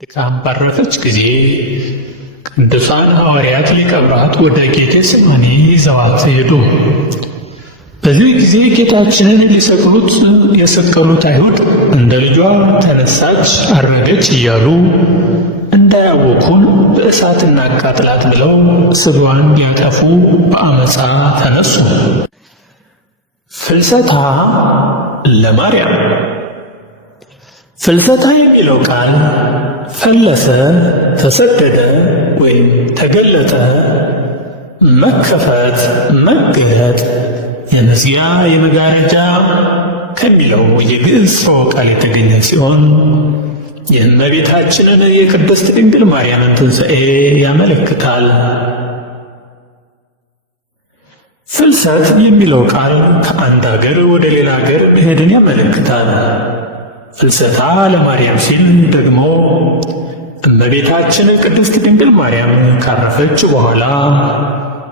ድካም ባረፈች ጊዜ ቅዱሳን ሐዋርያት ሊቀብሯት ወደ ጌቴሴማኒ ይዘዋት ሄዱ። በዚህ ጊዜ ጌታችንን ሊሰቅሉት የሰቀሉት አይሁድ እንደ ልጇ ተነሳች፣ አረገች እያሉ እንዳያወኩን በእሳት እናቃጥላት ብለው ሥጋዋን ሊያጠፉ በአመፃ ተነሱ። ፍልሰታ ለማርያም። ፍልሰታ የሚለው ቃል ፈለሰ፣ ተሰደደ ወይም ተገለጠ፣ መከፈት፣ መገለጥ፣ የመዝጊያ፣ የመጋረጃ ከሚለው የግዕዝ ሰው ቃል የተገኘ ሲሆን የእመቤታችንን የቅድስት ድንግል ማርያምን ትንሣኤ ያመለክታል። ፍልሰት የሚለው ቃል ከአንድ አገር ወደ ሌላ አገር መሄድን ያመለክታል። ፍልሰታ ለማርያም ሲል ደግሞ እመቤታችን ቅድስት ድንግል ማርያም ካረፈች በኋላ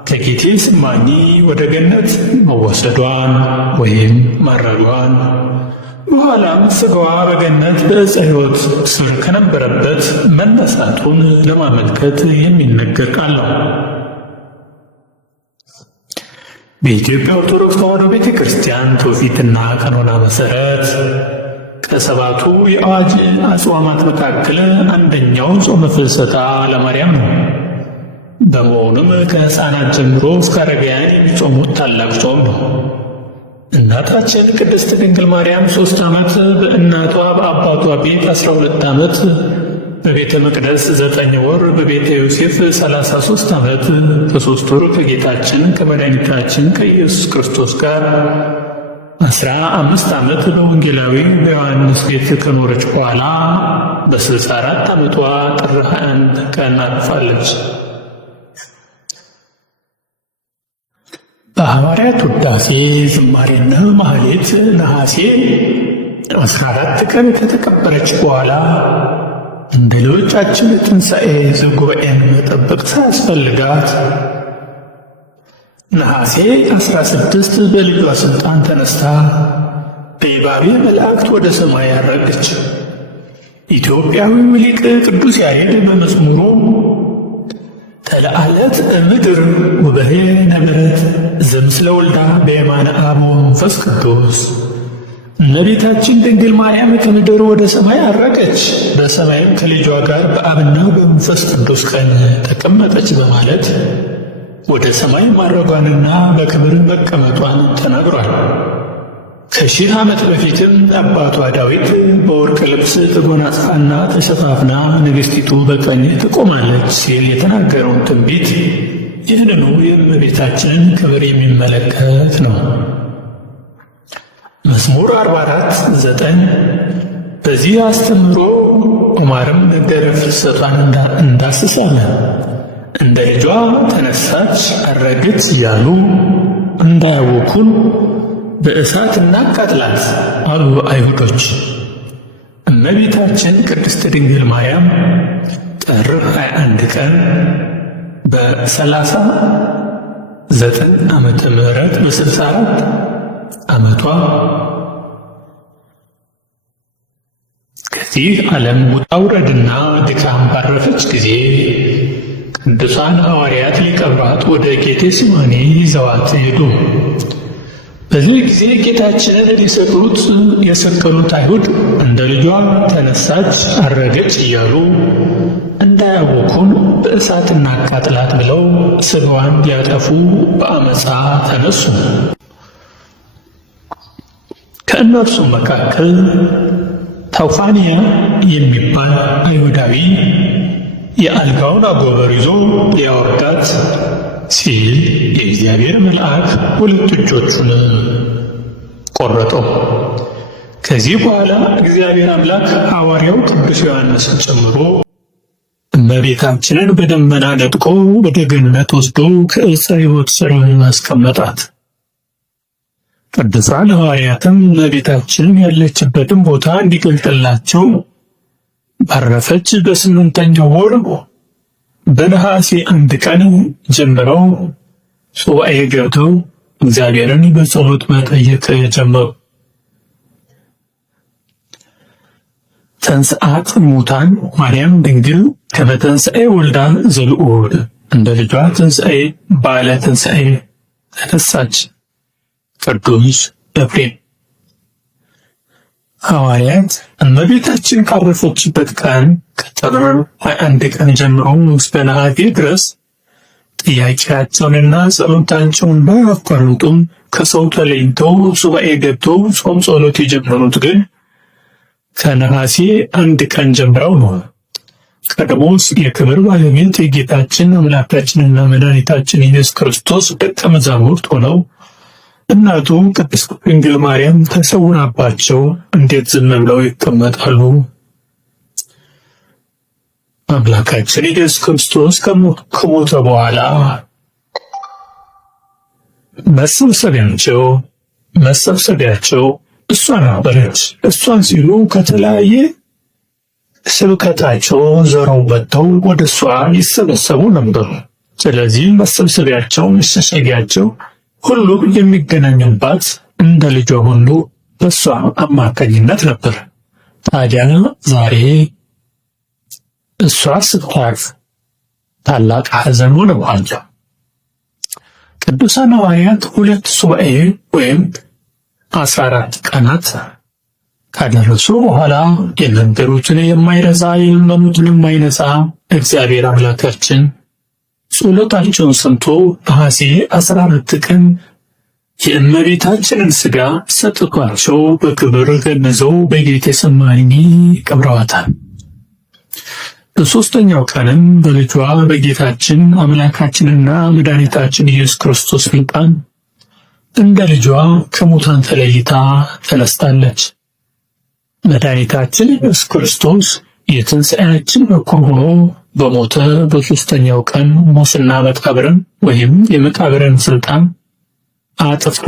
ከጌቴሴማኒ ወደ ገነት መወሰዷን ወይም ማረዷን፣ በኋላም ሥጋዋ በገነት በዕፀ ሕይወት ስር ከነበረበት መነሳቱን ለማመልከት የሚነገር ቃል ነው። በኢትዮጵያ ኦርቶዶክስ ተዋሕዶ ቤተ ክርስቲያን ትውፊትና ቀኖና መሠረት ከሰባቱ የአዋጅ አጽዋማት መካከል አንደኛው ጾመ ፍልሰታ ለማርያም ነው። በመሆኑም ከሕፃናት ጀምሮ እስከ አረጋውያን የሚጾሙት ታላቅ ጾም ነው። እናታችን ቅድስት ድንግል ማርያም 3 ዓመት በእናቷ በአባቷ ቤት 12 ዓመት በቤተ መቅደስ 9 ወር በቤተ ዮሴፍ 33 ዓመት ከ3 ወር ከጌታችን ከመድኃኒታችን ከኢየሱስ ክርስቶስ ጋር 15 ዓመት በወንጌላዊ በዮሐንስ ቤት ከኖረች በኋላ በ64 ዓመቷ ጥር 21 ቀን አርፋለች። በሐዋርያት ውዳሴ ዝማሬና ማህሌት ነሐሴ 14 ቀን ከተቀበረች በኋላ እንደ ሌሎቻችን ትንሣኤ ዘጉባኤን መጠበቅ ሳያስፈልጋት ነሐሴ 16 በልጇ ሥልጣን ተነስታ በይባቤ መላእክት ወደ ሰማይ ያረገች። ኢትዮጵያዊው ሊቅ ቅዱስ ያሬድ በመዝሙሩ ተለዓለት ምድር ውበሄ ነበረት ዘምስለ ወልዳ በየማነ አብ ወመንፈስ ቅዱስ፣ እመቤታችን ድንግል ማርያም ከምድር ወደ ሰማይ አረገች፣ በሰማይም ከልጇ ጋር በአብና በመንፈስ ቅዱስ ቀኝ ተቀመጠች በማለት ወደ ሰማይ ማረጓንና በክብር መቀመጧን ተናግሯል። ከ1000 ዓመት በፊትም አባቷ ዳዊት በወርቅ ልብስ ተጎናጽፋና ተሸፋፍና ንግሥቲቱ በቀኝ ትቆማለች ሲል የተናገረውን ትንቢት ይህንኑ የእመቤታችንን ክብር የሚመለከት ነው። መዝሙር 44:9 በዚህ አስተምህሮ ዑማርም ነገረ ፍልሰቷን እንዳስሳለን። እንደ ልጇ ተነሳች፣ አረገች እያሉ እንዳያወኩን በእሳት እናቃጥላት አሉ አይሁዶች። እመቤታችን ቅድስት ድንግል ማርያም ጥር 21 ቀን በ39 ዓመተ ምህረት በ64 ዓመቷ ከዚህ ዓለም ውጣ ውረድና ድካም ባረፈች ጊዜ ቅዱሳን ሐዋርያት ሊቀብሯት ወደ ጌቴሴማኒ ይዘዋት ሄዱ። በዚህ ጊዜ ጌታችንን ሊሰቅሉት የሰቀሉት አይሁድ እንደ ልጇ ተነሳች፣ አረገች እያሉ እንዳያወኩን በእሳት እናቃጥላት ብለው ሥጋዋን ሊያጠፉ በአመፃ ተነሱ። ከእነርሱም መካከል ታውፋንያ የሚባል አይሁዳዊ የአልጋውን አጎበር ይዞ ሊያወርዳት ሲል የእግዚአብሔር መልአክ 2 እጆቹን ቆረጠው። ከዚህ በኋላ እግዚአብሔር አምላክ ሐዋርያው ቅዱስ ዮሐንስን ጨምሮ እመቤታችንን በደመና ነጥቆ ወደ ገነት ወስዶ ከዕፀ ሕይወት ስር አስቀመጣት። ቅዱሳን ሐዋርያትም እመቤታችንን ያለችበትን ቦታ እንዲገልጥላቸው ባረፈች በ8ኛው ወር በነሐሴ 1 ቀን ጀምረው ሱባኤ ገብተው እግዚአብሔርን በጸሎት መጠየቅ ጀመሩ። ተንሥአት እሙታን ማርያም ድንግል ከመ ተንሥአ ወልዳ ዘልዑል እንደ ልጇ ትንሣኤ ባለ ትንሣኤ ተነሳች። ቅዱስ ኤፍሬም። ሐዋርያት እመቤታችን ካረፈችበት ቀን ከጥር 21 ቀን ጀምሮ እስከ ነሐሴ ድረስ ጥያቄያቸውንና ጸሎታቸውን ባያቋርጡም ከሰው ተለይተው ሱባኤ ገብተው ጾም ጸሎት የጀመሩት ግን ከነሐሴ 1 ቀን ጀምረው ነው። ቀድሞስ የክብር ባለቤት የጌታችን አምላካችንና መድኃኒታችን ኢየሱስ ክርስቶስ ደቀ መዛሙርት ሆነው እናቱ ቅድስት ድንግል ማርያም ተሰውራባቸው እንዴት ዝም ብለው ይቀመጣሉ? አምላካችን ኢየሱስ ክርስቶስ ከሞተ በኋላ መሰብሰቢያቸው እሷ ነበረች። እሷን ሲሉ ከተለያየ ስብከታቸው ዘረው መጥተው ወደ እሷ ይሰበሰቡ ነበር። ስለዚህ መሰብሰቢያቸው፣ መሸሸጊያቸው ሁሉ የሚገናኙባት እንደ ልጇ ሁሉ በእሷ አማካኝነት ነበር። ታዲያ ዛሬ እሷ ስታርፍ ታላቅ ሐዘን ሆነባቸው። ቅዱሳን ሐዋርያት 2 ሱባኤ ወይም 14 ቀናት ካደረሱ በኋላ የነገሩትን የማይረሳ የለመኑትን የማይነሳ እግዚአብሔር አምላካችን ጸሎታቸውን ሰምቶ ነሐሴ 14 ቀን የእመቤታችንን ሥጋ ሰጥቷቸው በክብር ገንዘው በጌቴሰማኒ ቀብረዋታል። በሦስተኛው ቀንም በልጇ በጌታችን አምላካችንና መድኃኒታችን ኢየሱስ ክርስቶስ ስልጣን እንደ ልጇ ከሙታን ተለይታ ተነስታለች። መድኃኒታችን ኢየሱስ ክርስቶስ የትንሣኤያችን በኩር ሆኖ በሞተ በሦስተኛው ቀን ሞትና መቃብርን ወይም የመቃብርን ስልጣን አጥፍቶ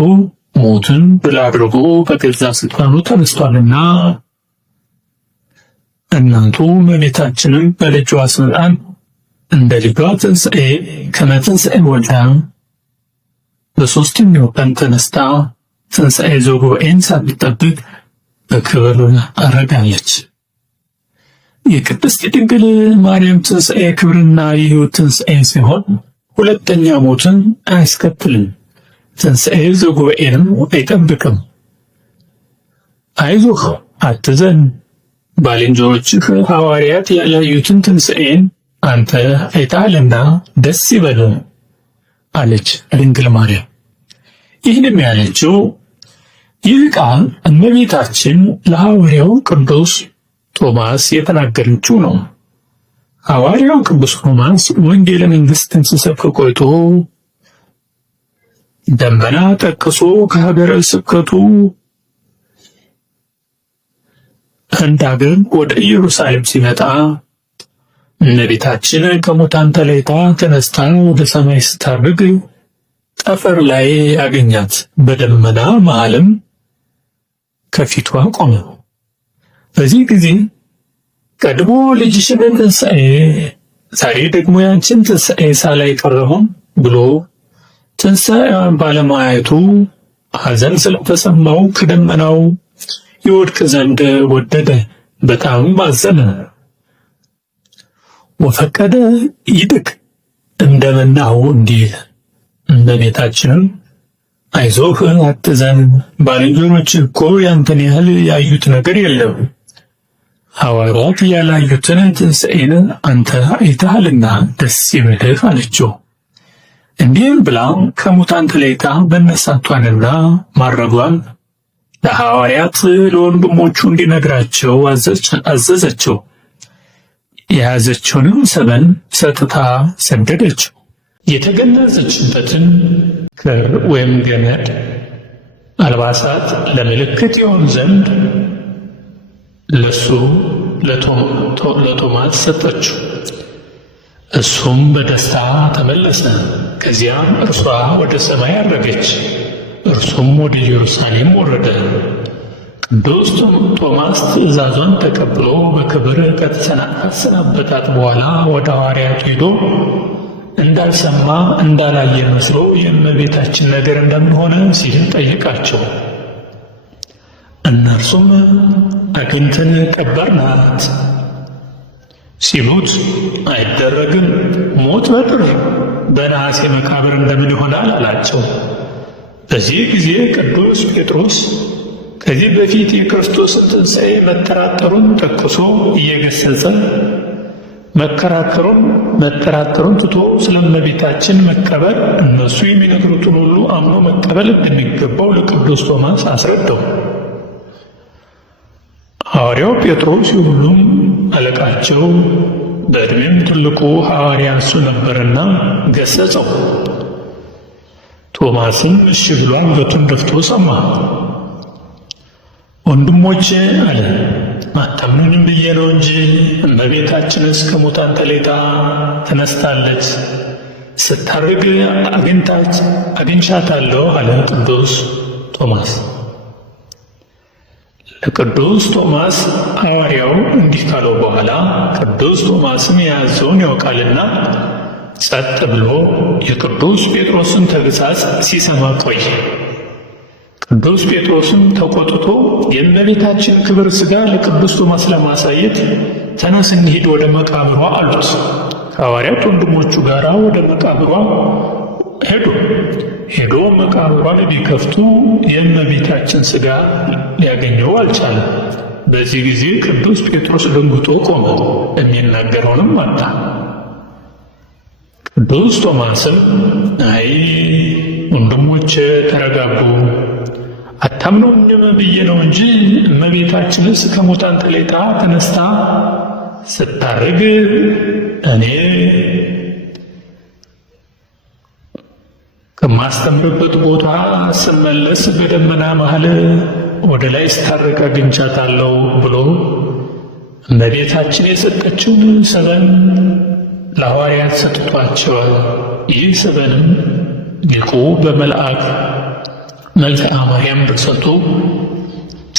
ሞትን ድል አድርጎ በገዛ ስልጣኑ ተነስቷልና እናቱ እመቤታችንም በልጇ ስልጣን እንደ ልጇ ትንሣኤ ከመ ተንሥአ ወልዳ በሦስተኛው ቀን ተነስታ ትንሣኤ ዘጉባኤን ሳትጠብቅ በክብር አረጋለች። የቅድስት ድንግል ማርያም ትንሣኤ ክብርና የሕይወት ትንሣኤ ሲሆን ሁለተኛ ሞትን አያስከትልም። ትንሣኤ ዘጉባኤንም አይጠብቅም። አይዞህ፣ አትዘን፣ ባልንጀሮችህ ሐዋርያት ያላዩትን ትንሣኤን አንተ አይተሃልና ደስ ይበልህ አለች ድንግል ማርያም። ይህንም ያለችው ይህ ቃል እመቤታችን ለሐዋርያው ቅዱስ ቶማስ የተናገረችው ነው። ሐዋርያው ቅዱስ ቶማስ ወንጌለ መንግሥትን ሲሰብክ ቆይቶ ደመና ጠቅሶ ከሀገረ ስብከቱ ህንድ አገር ወደ ኢየሩሳሌም ሲመጣ እመቤታችን ከሙታን ተለይታ ተነስታ ወደ ሰማይ ስታርግ ጠፈር ላይ ያገኛት፣ በደመና መሃልም ከፊቷ ቆመ። በዚህ ጊዜ ቀድሞ ልጅሽን ትንሣኤ ዛሬ ደግሞ ያንቺን ትንሣኤ ሳላይ ቀረሁም ብሎ ትንሣኤዋን ባለማየቱ ሐዘን ስለተሰማው ከደመናው ይወድቅ ዘንድ ወደደ። በጣም አዘነ። ወፈቀደ ይድቅ እንደመናሁ እንዲል እመቤታችንም አይዞህ፣ አትዘን፣ ባልንጀሮችህ እኮ ያንተን ያህል ያዩት ነገር የለም። ሐዋርያት ያላዩትን ትንሣኤን አንተ አይተሃልና ደስ ይበልህ አለችው። እንዲህም ብላ ከሙታን ተለይታ መነሳቷንና ማረጓን ለሐዋርያት ለወንድሞቹ እንዲነግራቸው አዘዘችው። የያዘችውንም ሰበን ሰጥታ ሰደደችው። የተገነዘችበትን ክር ወይም ገመድ አልባሳት ለምልክት ይሆን ዘንድ ለሱ ለቶማስ ሰጠችው። እሱም በደስታ ተመለሰ። ከዚያም እርሷ ወደ ሰማይ አረገች፣ እርሱም ወደ ኢየሩሳሌም ወረደ። ቅዱስ ቶማስ ትእዛዟን ተቀብሎ በክብር ከተሰናበታት በኋላ ወደ ሐዋርያት ሄዶ እንዳልሰማ እንዳላየ መስሎ የእመቤታችን ነገር እንደምን ሆነ ሲል ጠየቃቸው። እነርሱም አግኝተን ቀበርናት ሲሉት አይደረግም፣ ሞት በጥር በነሐሴ መቃብር እንደምን ይሆናል አላቸው። በዚህ ጊዜ ቅዱስ ጴጥሮስ ከዚህ በፊት የክርስቶስን ትንሣኤ መጠራጠሩን ጠቅሶ እየገሰጸ መጠራጠሩን ትቶ ስለ እመቤታችን መቀበር እነሱ የሚነግሩትን ሁሉ አምኖ መቀበል እንደሚገባው ለቅዱስ ቶማስ አስረዳው። ሐዋርያው ጴጥሮስ የሁሉም አለቃቸው በዕድሜም ትልቁ ሐዋርያ እሱ ነበርና ገሰጸው። ቶማስም እሺ ብሎ አንገቱን ደፍቶ ሰማ። ወንድሞቼ አለ፣ አታምኑኝም ብዬ ነው እንጂ እመቤታችንስ ከሙታን ተለይታ ተነስታለች፣ ስታርግ አግኝቻታለሁ አለ ቅዱስ ቶማስ። ለቅዱስ ቶማስ ሐዋርያው እንዲህ ካለው በኋላ ቅዱስ ቶማስም የያዘውን ያውቃልና ጸጥ ብሎ የቅዱስ ጴጥሮስን ተግሣጽ ሲሰማ ቆየ። ቅዱስ ጴጥሮስም ተቆጥቶ የእመቤታችን ክብር ሥጋ ለቅዱስ ቶማስ ለማሳየት ተነስ እንሂድ ወደ መቃብሯ አሉት። ከሐዋርያት ወንድሞቹ ጋር ወደ መቃብሯ ሄዶ መቃብሯን ቢከፍቱ የእመቤታችን ሥጋ ሊያገኘው አልቻለም። በዚህ ጊዜ ቅዱስ ጴጥሮስ ደንግጦ ቆመ፣ የሚናገረውንም አጣ። ቅዱስ ቶማስም አይ ወንድሞቼ ተረጋጉ፣ አታምኑኝም ብዬ ነው እንጂ እመቤታችንስ ከሙታን ተለይታ ተነስታ ስታርግ እኔ ከማስተምርበት ቦታ ስመለስ በደመና መሃል ወደ ላይ ስታርግ አግኝቻታለሁ ብሎ እመቤታችን የሰጠችውን ሰበን ለሐዋርያት ሰጥቷቸዋል። ይህ ሰበንም ሊቁ በመልአክ መልክአ ማርያም ድርሰቱ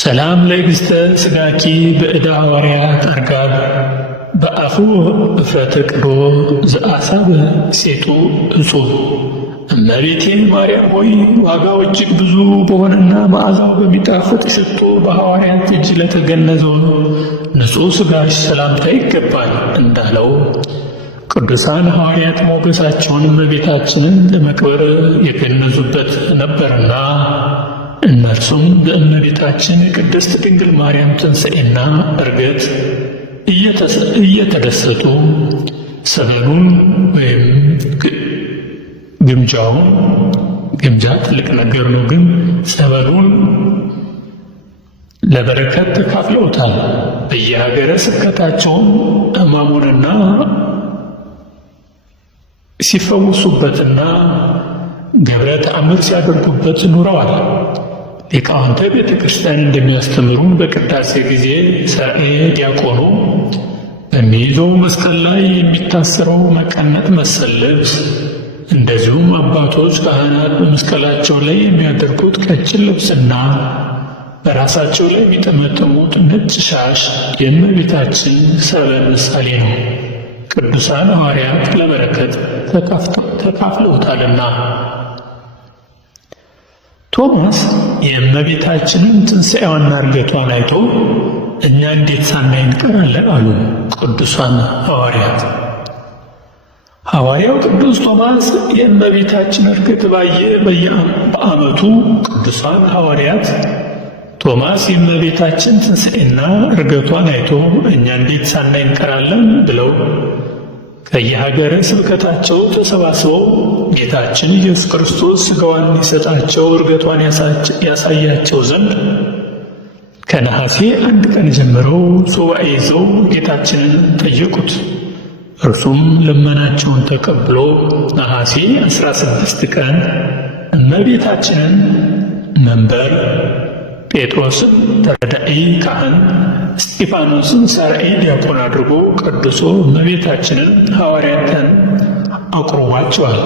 ሰላም ለእግዝእተ ሥጋኪ በእደ ሐዋርያት አርጋብ በአፉ እፍረተ ቅዶ ዘአሳበ ሴቱ እጹብ። እመቤቴ ማርያም ሆይ ዋጋው እጅግ ብዙ በሆነና መዓዛው በሚጣፍጥ ሽቶ በሐዋርያት እጅ ለተገነዘው ንጹሕ ሥጋሽ ሰላምታ ይገባል እንዳለው ቅዱሳን ሐዋርያት ሞገሳቸውን እመቤታችንን ለመቅበር የገነዙበት ነበርና እነርሱም በእመቤታችን ቅድስት ድንግል ማርያም ትንሣኤና ዕርገት እየተደሰቱ ሰበኑን ወይም ግምጃ ትልቅ ነገር ነው፣ ግን ሰበኑን ለበረከት ተካፍለውታል። በየሀገረ ስብከታቸውም ሕማሙንና ሲፈውሱበትና ገብረ ተአምር ሲያደርጉበት ኑረዋል። ሊቃውንተ ቤተ ክርስቲያን እንደሚያስተምሩን በቅዳሴ ጊዜ ሰርኤ ዲያቆኑ በሚይዘው መስቀል ላይ የሚታሰረው መቀነት መሰል ልብስ፣ እንደዚሁም አባቶች ካህናት በመስቀላቸው ላይ የሚያደርጉት ቀጭን ልብስና በራሳቸው ላይ የሚጠመጥሙት ነጭ ሻሽ የእመቤታችን ሰበን ምሳሌ ነው። ቅዱሳን ሐዋርያት ለበረከት ተካፍለውታልና። ቶማስ የእመቤታችንን ትንሣኤዋንና ዕርገቷን አይቶ እኛ እንዴት ሳናይ እንቀራለን አሉ ቅዱሳን ሐዋርያት። ሐዋርያው ቅዱስ ቶማስ የእመቤታችን ዕርገት ባየ በዓመቱ ቅዱሳን ሐዋርያት ቶማስ የእመቤታችን ትንሣኤና ዕርገቷን አይቶ እኛ እንዴት ሳናይ እንቀራለን ብለው ከየሀገረ ስብከታቸው ተሰባስበው ጌታችን ኢየሱስ ክርስቶስ ሥጋዋን ሊሰጣቸው ዕርገቷን ያሳያቸው ዘንድ ከነሐሴ 1 ቀን ጀምረው ሱባዔ ይዘው ጌታችንን ጠየቁት። እርሱም ልመናቸውን ተቀብሎ ነሐሴ 16 ቀን እመቤታችንን መንበር፣ ጴጥሮስን ተረዳኢ ካህን፣ እስጢፋኖስን ሠራኤ ዲያቆን አድርጎ ቀድሶ እመቤታችንን ሐዋርያትን አቁርቧቸዋል።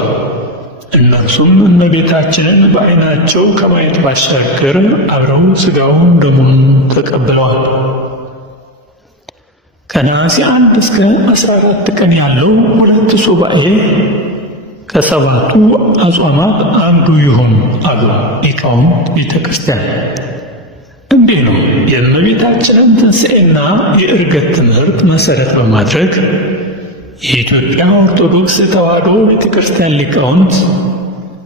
እነርሱም እመቤታችንን በዓይናቸው ከማየት ባሻገር አብረው ሥጋውን ደሙን ተቀብለዋል። ከነሐሴ 1 እስከ 14 ቀን ያለው 2 ሱባዔ ከ7ቱ አጽዋማት አንዱ ይሁን አሉ ሊቃውንት ቤተ ክርስቲያን። እንዲህ ነው የእመቤታችንን ትንሣኤና የዕርገት ትምህርት መሠረት በማድረግ የኢትዮጵያ ኦርቶዶክስ ተዋሕዶ ቤተ ክርስቲያን ሊቃውንት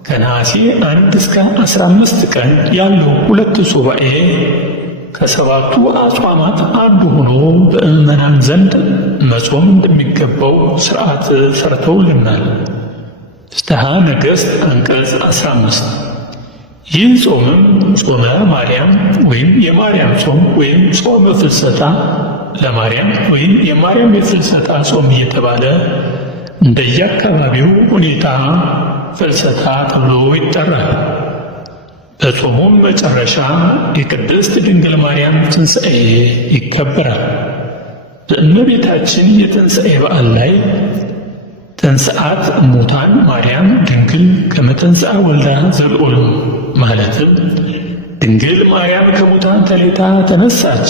ከነሐሴ 1 እስከ 15 ቀን ያለው 2 ሱባኤ ከሰባቱ አጽዋማት አንዱ ሆኖ በምዕመናን ዘንድ መጾም እንደሚገባው ሥርዓት ሰርተውልናል። ፍትሐ ነገሥት አንቀጽ 15። ይህ ጾምም ጾመ ማርያም ወይም የማርያም ጾም ወይም ጾመ ፍልሰታ ለማርያም ወይም የማርያም የፍልሰታ ጾም እየተባለ እንደየአካባቢው ሁኔታ ፍልሰታ ተብሎ ይጠራል። በጾሙም መጨረሻ የቅድስት ድንግል ማርያም ትንሣኤ ይከበራል። በእመቤታችን የትንሣኤ በዓል ላይ ተንሥአት እሙታን ማርያም ድንግል ከመ ተንሥአ ወልዳ ዘልዑል ማለትም ድንግል ማርያም ከሙታን ተለይታ ተነሳች፣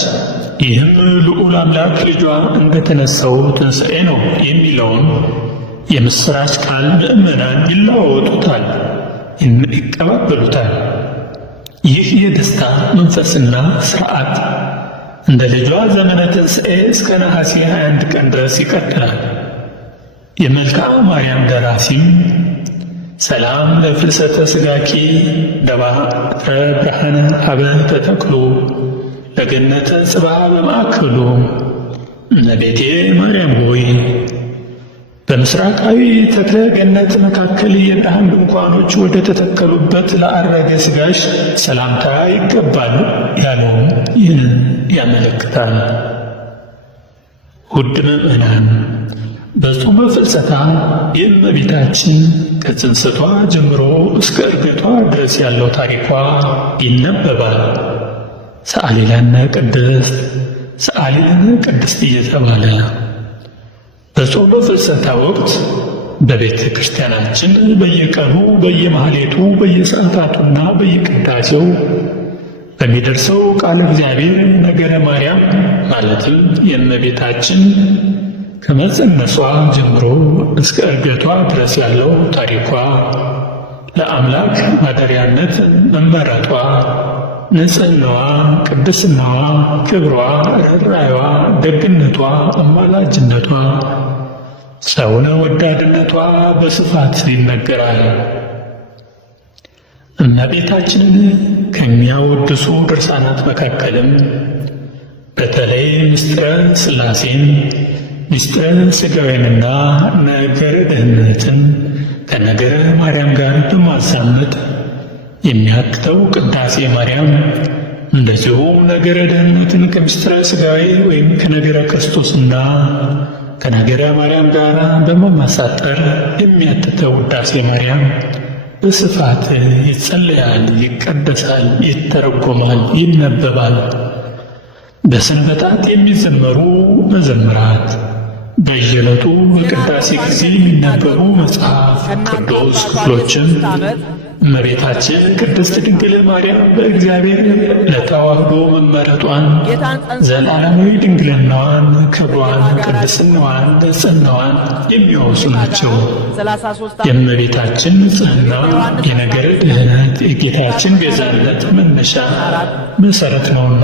ይህም ልዑል አምላክ ልጇ እንደተነሳው ትንሣኤ ነው የሚለውን የምሥራች ቃል ምእመናን ይለዋወጡታል፣ ይቀባበሉታል። ይህ የደስታ መንፈስና ሥርዓት እንደ ልጇ ዘመነ ትንሣኤ እስከ ነሐሴ 21 ቀን ድረስ ይቀጥላል። የመልክዓ ማርያም ደራሲም ሰላም ለፍልሰተ ሥጋኪ ደባትረ ብርሃነ ሀበ ተተክሉ ለገነተ ጽብሐ በማእከሉ እመቤቴ ማርያም ሆይ በምስራቃዊ ተክለ ገነት መካከል የብርሃን ድንኳኖች ወደ ተተከሉበት ለዐረገ ሥጋሽ ሰላምታ ይገባል ያለው ይህንን ያመለክታል። ውድ ምእመናን፣ በጾመ ፍልሰታ የእመቤታችን ከጽንሰቷ ጀምሮ እስከ ዕርገቷ ድረስ ያለው ታሪኳ ይነበባል። ሰአሊ ለነ ቅድስት፣ ሰአሊ ለነ ቅድስት እየተባለ በጾመ ፍልሰታ ወቅት በቤተ ክርስቲያናችን በየቀኑ በየማህሌቱ በየሰዓታቱና በየቅዳሴው በሚደርሰው ቃለ እግዚአብሔር ነገረ ማርያም ማለትም የእመቤታችን ከመጸነሷ ጀምሮ እስከ ዕርገቷ ድረስ ያለው ታሪኳ፣ ለአምላክ ማደሪያነት መመረጧ፣ ንጽሕናዋ፣ ቅድስናዋ፣ ክብሯ፣ ርኅራኄዋ፣ ደግነቷ፣ አማላጅነቷ፣ ሰውን ወዳድነቷ በስፋት ይነገራል። እመቤታችንን ከሚያወድሱ ድርሳናት መካከልም በተለይ ምስጢረ ሥላሴን፣ ምስጢረ ሥጋዌንና ነገረ ድኅነትን ከነገረ ማርያም ጋር በማዛመድ የሚያክተው ቅዳሴ ማርያም፣ እንደዚሁም ነገረ ድኅነትን ከምስጢረ ሥጋዌ ወይም ከነገረ ክርስቶስና ከነገረ ማርያም ጋር በማማሳጠር የሚያትተው ውዳሴ ማርያም በስፋት ይጸለያል፣ ይቀደሳል፣ ይተረጎማል፣ ይነበባል። በሰንበታት የሚዘመሩ መዘምራት፣ በየዕለቱ በቅዳሴ ጊዜ የሚነበቡ መጽሐፍ ቅዱስ ክፍሎችም እመቤታችን ቅድስት ድንግል ማርያም በእግዚአብሔር ለተዋሕዶ መመረጧን፣ ዘላለማዊ ድንግልናዋን፣ ክብሯን፣ ቅድስናዋን፣ ንጽሕናዋን የሚያወሱ ናቸው። የእመቤታችን ንጽሕና የነገረ ድኅነት የጌታችን ቤዛነት መነሻ መሠረት ነውና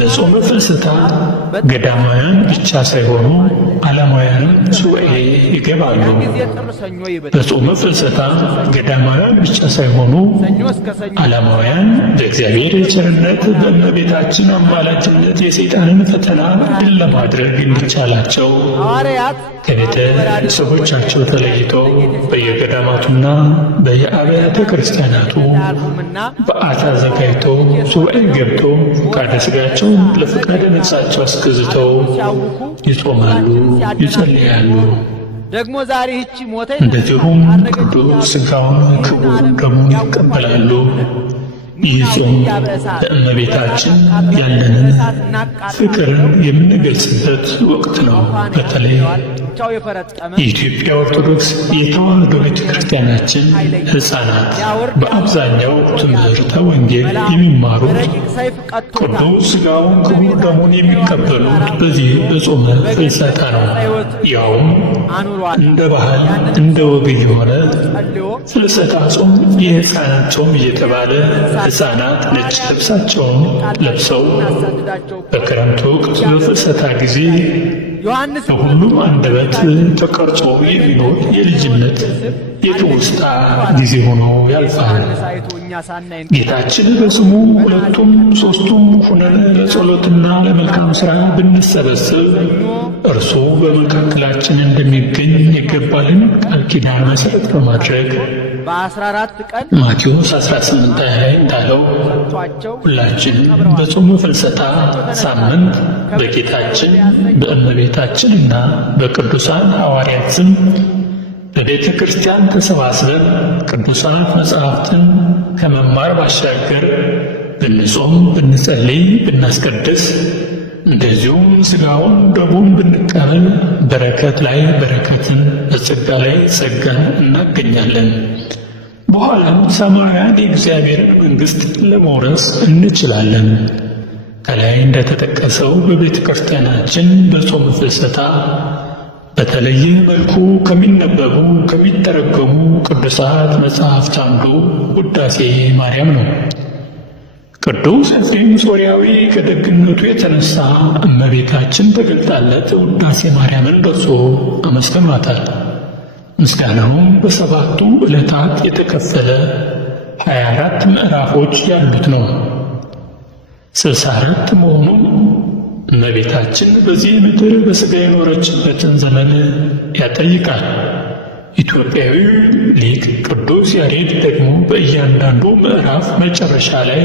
በጾመ ፍልሰታ ገዳማውያን ብቻ ሳይሆኑ ዓለማውያንም ሱባዔ ይገባሉ። በጾመ ፍልሰታ ገዳማውያን ብቻ ሳይሆኑ ዓለማውያን በእግዚአብሔር ቸርነት በእመቤታችን አማላጅነት የሰይጣንን ፈተና ድል ለማድረግ እንዲቻላቸው ከቤተ ሰቦቻቸው ተለይተው በየገዳማቱና በየአብያተ ክርስቲያናቱ በዓት አዘጋጅተው ሱባዔ ገብተው ፈቃደ ሥጋቸውን ለፈቃደ ነፍሳቸው አስገዝተው ይጾማሉ፣ ይጸልያሉ። እንደዚሁም ቅዱስ ሥጋውን ክቡር ደሙን ይቀበላሉ። ይህ ጾም ለእመቤታችን ያለንን ፍቅር የምንገልጽበት ወቅት ነው። በተለይ የኢትዮጵያ ኦርቶዶክስ የተዋሕዶ ቤተ ክርስቲያናችን ሕፃናት በአብዛኛው ትምህርተ ወንጌል የሚማሩት ቅዱስ ሥጋውን ክቡር ደሙን የሚቀበሉት በዚህ በጾመ ፍልሰታ ነው። ያውም እንደ ባህል እንደ ወግ የሆነ ፍልሰታ ጾም የሕፃናት ጾም እየተባለ ሕፃናት ነጭ ልብሳቸውን ለብሰው በክረምት ወቅት በፍልሰታ ጊዜ በሁሉም አንደበት ተቀርጾ የሚኖር የልጅነት የትውስታ ጊዜ ሆኖ ያልፋል። ጌታችን በስሙ ሁለቱም ሦስቱም ሆነን ለጸሎትና ለመልካም ሥራ ብንሰበሰብ እርሱ በመካከላችን እንደሚገኝ የገባልን ቃል ኪዳን መሠረት በማድረግ ማቴዎስ 18:20 ላይ እንዳለው ሁላችንም በጾመ ፍልሰታ ሳምንት በጌታችን በእመቤታችንና በቅዱሳን ሐዋርያት ስም በቤተ ክርስቲያን ተሰባስበን ቅዱሳት መጻሕፍትን ከመማር ባሻገር ብንጾም፣ ብንጸልይ፣ ብናስቀድስ እንደዚሁም ሥጋውን ደሙን ብንቀበል በረከት ላይ በረከትን በጸጋ ላይ ጸጋን እናገኛለን። በኋላም ሰማያውያን የእግዚአብሔርን መንግሥት ለመውረስ እንችላለን። ከላይ እንደተጠቀሰው በቤተ ክርስቲያናችን በጾመ ፍልሰታ በተለየ መልኩ ከሚነበቡ ከሚተረጎሙ ቅዱሳት መጻሕፍት አንዱ ውዳሴ ማርያም ነው። ቅዱስ ኤፍሬም ሶርያዊ ከደግነቱ የተነሳ እመቤታችን ተገልጣለት ውዳሴ ማርያምን ደርሶ አመስግኗታል። ምስጋናውም በሰባቱ ዕለታት የተከፈለ 24 ምዕራፎች ያሉት ነው። 64 መሆኑን እመቤታችን በዚህ ምድር በሥጋ የኖረችበትን ዘመን ያጠይቃል። ኢትዮጵያዊው ሊቅ ቅዱስ ያሬድ ደግሞ በእያንዳንዱ ምዕራፍ መጨረሻ ላይ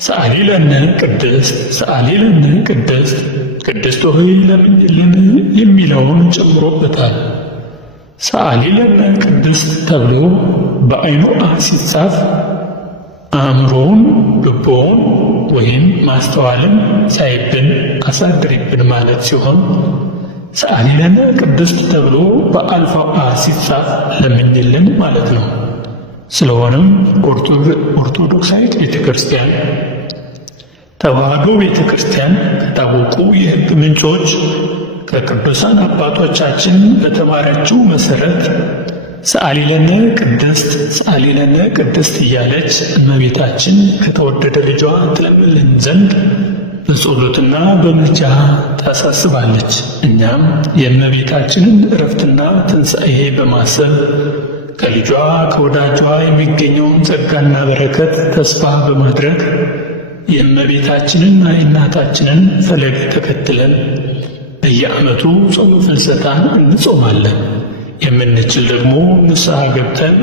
ሰአሊ ለነ ቅድስት፣ ሰአሊ ለነ ቅድስት፣ ቅድስት ሆይ ለምኝልን የሚለውን ጨምሮበታል። ሰአሊ ለነ ቅድስት ተብሎ በዓይኑ ሲጻፍ አእምሮውን ልቦውን ወይም ማስተዋልን ሳይብን አሳድሪብን ማለት ሲሆን ሰአሊ ለነ ቅድስት ተብሎ በአልፋው ሲጻፍ ለምኝልን ማለት ነው። ስለሆነም ኦርቶዶክሳዊት ቤተ ክርስቲያን ተዋሕዶ ቤተ ክርስቲያን ከታወቁ የሕግ ምንጮች ከቅዱሳን አባቶቻችን በተማረችው መሠረት ሰአሊ ለነ ቅድስት፣ ሰአሊ ለነ ቅድስት እያለች እመቤታችን ከተወደደ ልጇ ትለምንልን ዘንድ በጸሎትና በምልጃ ታሳስባለች። እኛም የእመቤታችንን ዕረፍትና ትንሣኤ በማሰብ ከልጇ ከወዳጇ የሚገኘውን ጸጋና በረከት ተስፋ በማድረግ የእመቤታችንና የእናታችንን ፈለግ ተከትለን በየዓመቱ ጾመ ፍልሰታን እንጾማለን። የምንችል ደግሞ ንስሐ ገብተን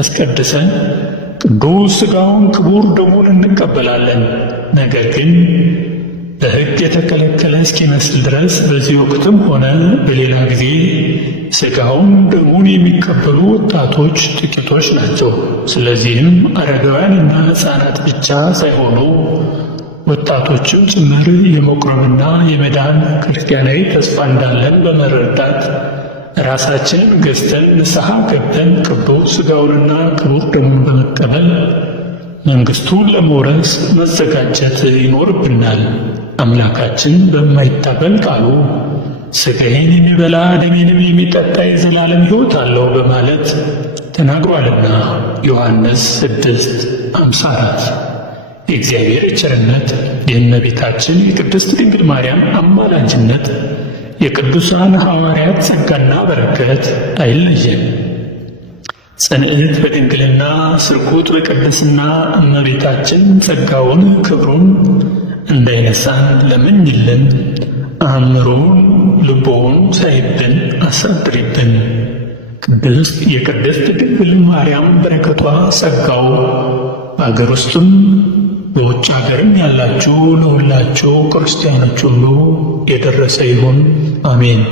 አስቀድሰን ቅዱስ ሥጋውን ክቡር ደሙን እንቀበላለን። ነገር ግን በሕግ የተከለከለ እስኪመስል ድረስ በዚህ ወቅትም ሆነ በሌላ ጊዜ ሥጋውን ደሙን የሚቀበሉ ወጣቶች ጥቂቶች ናቸው። ስለዚህም አረጋውያንና ሕፃናት ብቻ ሳይሆኑ ወጣቶችም ጭምር የመቁረብና የመዳን ክርስቲያናዊ ተስፋ እንዳለን በመረዳት ራሳችንን ገዝተን ንስሐ ገብተን ቅዱስ ሥጋውንና ክቡር ደሙን በመቀበል መንግሥቱን ለመውረስ መዘጋጀት ይኖርብናል። አምላካችን በማይታበል ቃሉ ሥጋዬን የሚበላ ደሜንም የሚጠጣ የዘላለም ሕይወት አለው በማለት ተናግሯልና ዮሐንስ 6:54። የእግዚአብሔር ቸርነት፣ የእመቤታችን የቅድስት ድንግል ማርያም አማላጅነት፣ የቅዱሳን ሐዋርያት ጸጋና በረከት አይለየን። ጽንዕት በድንግልና ስርጉት በቅድስና እመቤታችን ጸጋውን ክብሩን እንዳይነሳን ለምኝልን። አእምሮውን ልቦውን ሳይብን አሳድሪብን። የቅድስት ድንግል ማርያም በረከቷ ጸጋው በአገር ውስጥም በውጭ ሀገርም ያላችሁ ለሁላችሁ ክርስቲያኖች ሁሉ የደረሰ ይሁን። አሜን።